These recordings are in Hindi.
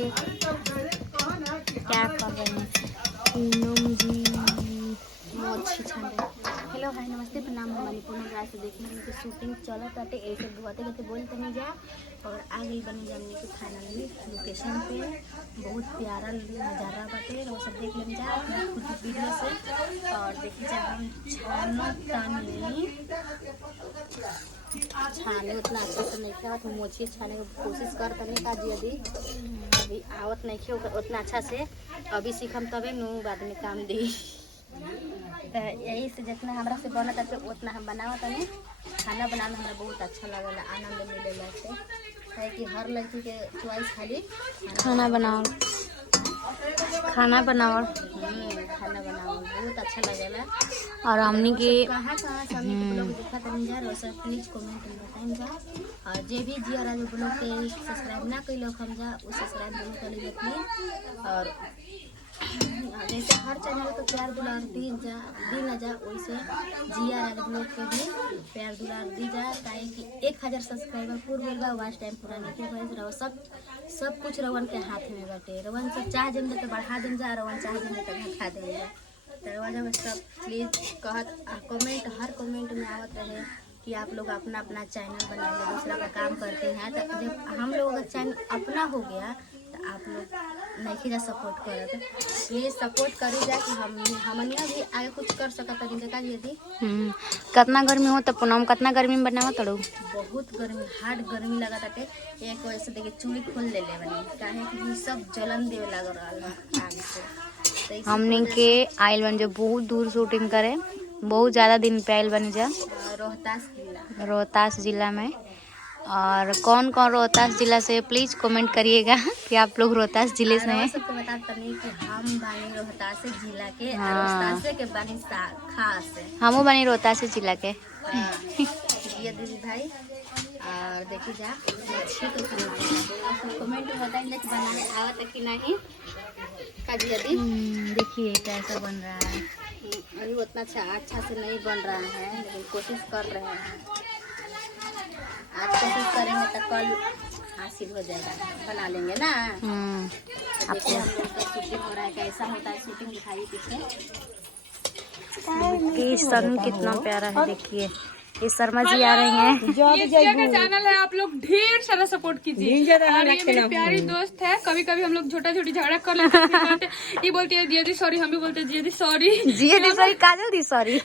देखिए क्या कर रहे हैं पूनम जी, मोची छाने। हेलो हाय नमस्ते प्रणाम, हम पूनम राय से देखिए हमके शूटिंग चलत बाटे, ऐसे बुआते कहते बोलते नहीं जा और आगे बनी जाने के फाइनली लोकेशन पे बहुत प्यारा नज़ारा बाटे। वो सब देख लें जा खुद वीडियो से। और देखिए जा हम छाने उतना अच्छा से नहीं था, तो मोची छाने की कोशिश कर तनी का जी अभी आवत नहीं खे उतना अच्छा से, अभी सीखम तबे नु बाद में काम दी। तो यही से जितना हमरा से बनत है उतना हम बनावत तनी। खाना बनाना हमरा बहुत अच्छा लगेला, आनंद मिलेला से है कि हर लड़की के चॉइस खाली खाना बनाओ खाना बनाओ बहुत अच्छा लगेला। और हमनी के कहाँ सब लोग देखा तनी जा रहा सब प्लीज कमेंट में बताएं जा। और जे भी जिया राजू ब्लॉग के सब्सक्राइब ना कइलो हम जा वो सब्सक्राइब जरूर कर लीजिए प्लीज। और जैसे हर चैनल को प्यार दुलार दी जा वैसे जिया राजू ब्लॉग के भी प्यार दुलार दी जा, काहे कि 1000 सब्सक्राइबर पूर्ण गइल बा, वॉच टाइम पूरा नहीं के भइल रहो। सब कुछ रवन के हाथ में बाटे, रवन सब चाह जम तो बढ़ा देम जा, रवन चाह जम तो घटा देम जा। तो वजह में सब प्लीज कहत कमेंट हर कमेंट में आवत रहे कि आप लोग अपना अपना चैनल बनाए दूसरा का काम करते हैं। तो जब हम लोगों का चैनल अपना हो गया तो आप लोग नहीं जा सपोर्ट करत, प्लीज सपोर्ट करी जा कि हमनिया भी आगे कुछ कर सकत नहीं जगह यदि। कितना गर्मी हो तो पूनम कितना गर्मी में बनावा तड़ो, बहुत गर्मी हार्ड गर्मी लगा ताटे। एक वजह से देखिए चूड़ी खोल ले बनी काहे कि सब जलन देवे लग रहल है आग से। तो हमने के आइल बन जो बहुत दूर शूटिंग करे, बहुत ज़्यादा दिन पे आइल बन जा रोहतास जिला में। और कौन कौन रोहतास जिला से प्लीज कमेंट करिएगा कि आप लोग रोहतास जिले से हैं। सबको बता नहीं कि हम बानी रोहतास जिला के, रोहतास के बानी खास हमो बानी रोहतास जिला के। ये दीदी भाई और देखिए जा कमेंट में बताइए कि बनाने आवत है कि नहीं काजी। देखिए कैसा बन रहा है, अभी उतना अच्छा से नहीं बन रहा है लेकिन कोशिश कर रहे हैं। आज कोशिश करेंगे तो कल हासिल हो जाएगा, बना लेंगे ना। तो देखिए हम लोग का शूटिंग हो रहा है, कैसा होता है शूटिंग दिखाइए पीछे। सन कितना प्यारा है, देखिए ये शर्मा जी आ रही हैं। ये जिया का चैनल है, आप लोग ढेर सारा सपोर्ट कीजिए। और ये मेरी प्यारी दोस्त है, कभी कभी हम लोग छोटा छोटी झगड़ा कर लेते हैं। ये बोलती है जिया दी सॉरी, हम भी बोलते हैं जिया दी सॉरी, काजल दी सॉरी।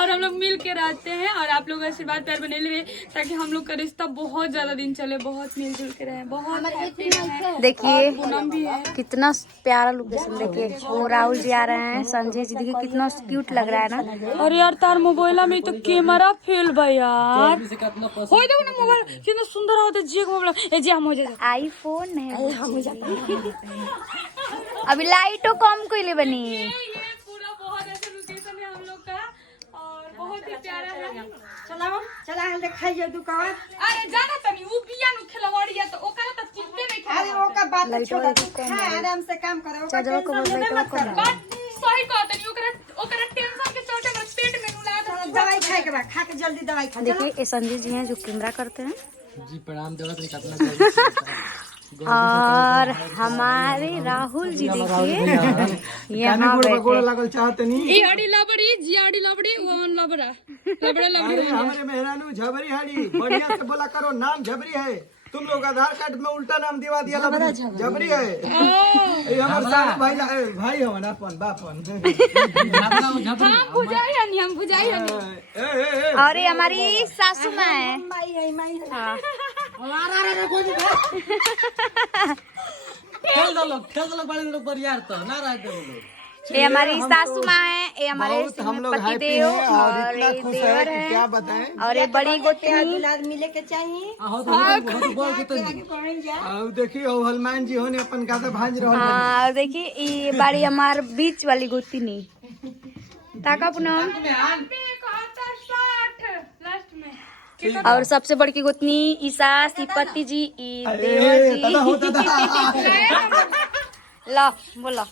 और हम लोग मिल के रहते हैं। और आप लोग आशीर्वाद प्यार बने रहे ताकि हम लोग का रिश्ता बहुत ज्यादा दिन चले, बहुत मिलजुल के रहे, बहुत हैप्पी रहे। देखिए पूनम भी है, कितना प्यारा लोकेशन, देखिए वो राहुल जी आ रहे हैं, संजय जी देखिए कितना क्यूट लग रहा है ना। और यार तार मोबाइल में तो कैमरा फेल बा यार, होय देखो ना मोबाइल कितना सुंदर होता है। जिया मोबाइल ए जी हम हो जाए आईफोन है हम हो जाए। अभी लाइटो कम कोइले बनी। ये पूरा बहुत अच्छा लोकेशन है हम लोग का और बहुत ही प्यारा है। चला हम देखाइए दुकान। अरे जाना तनी उ बिया नु खिलवाड़िया तो ओकरा त चिंते नहीं खा। अरे ओका बात छोड़, खा आराम से काम करे, ओका टेंशन मत कर। बात सही कहत नहीं, ओकरा टेंशन के चलते ना पेट में नुला दवाई खाए के बाद खा के जल्दी दवाई खा। देखिए ये संजय जी हैं जो कैमरा करते हैं जी, प्रणाम देवत नहीं करना चाहिए। और हमारे राहुल जी देखिए यहाँ लगल चाहते नहीं। ई हड़ी लबड़ी जी हड़ी लबड़ी वन लबड़ा अरे हमारे मेहरानू झबरी हड़ी, बढ़िया से बोला करो, नाम झबरी है। तुम लोग आधार कार्ड में उल्टा नाम दिवा दिया, झबरी है। ये हमारे सारे भाई हो ना, अपन बापन हम बुझाई हनी। और ये हमारी सासू माँ है। खेल दो लोग बड़े लोग पर यार तो ना रहते वो लोग। ये हमारी सासू माँ है, ये हमारे हम लोग पति हैप्पी देव हैं और इतना खुश है देवर कि क्या बताएं। और ये बड़ी गोतनी। दुलार मिले के चाहिए। और देखिए हनुमान जी होने अपन का भांज रहो। हाँ देखिए ये बड़ी हमार बीच वाली गोतनी ताका पूनम। और सबसे बड़ी गोतनी ईसा श्रीपति जी देवर जी। ला बोला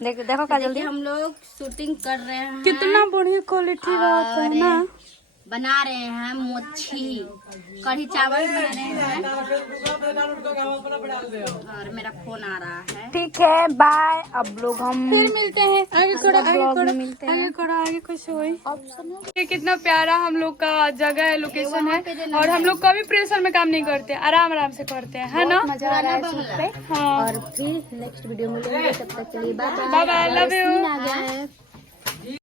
देखो का जल्दी हम लोग शूटिंग कर रहे हैं। कितना बढ़िया क्वालिटी रहता है ना। बना रहे हैं मोची, कढ़ी चावल बना रहे हैं और मेरा फोन आ रहा है। ठीक है, बाय। अब लोग हम फिर मिलते हैं। आगे करो, आगे ब्लॉग करो, में मिलते आगे करो, आगे कुछ हो। ये कितना प्यारा हम लोग का जगह है, लोकेशन है, और हम लोग कभी प्रेशर में काम नहीं करते, आराम आराम से करते हैं, है ना? मजा आ रहा है शूट पे। हाँ। और फिर नेक्स्ट वीडियो में मिलेंगे, तब तक के लिए bye bye bye, love you. आ गया है।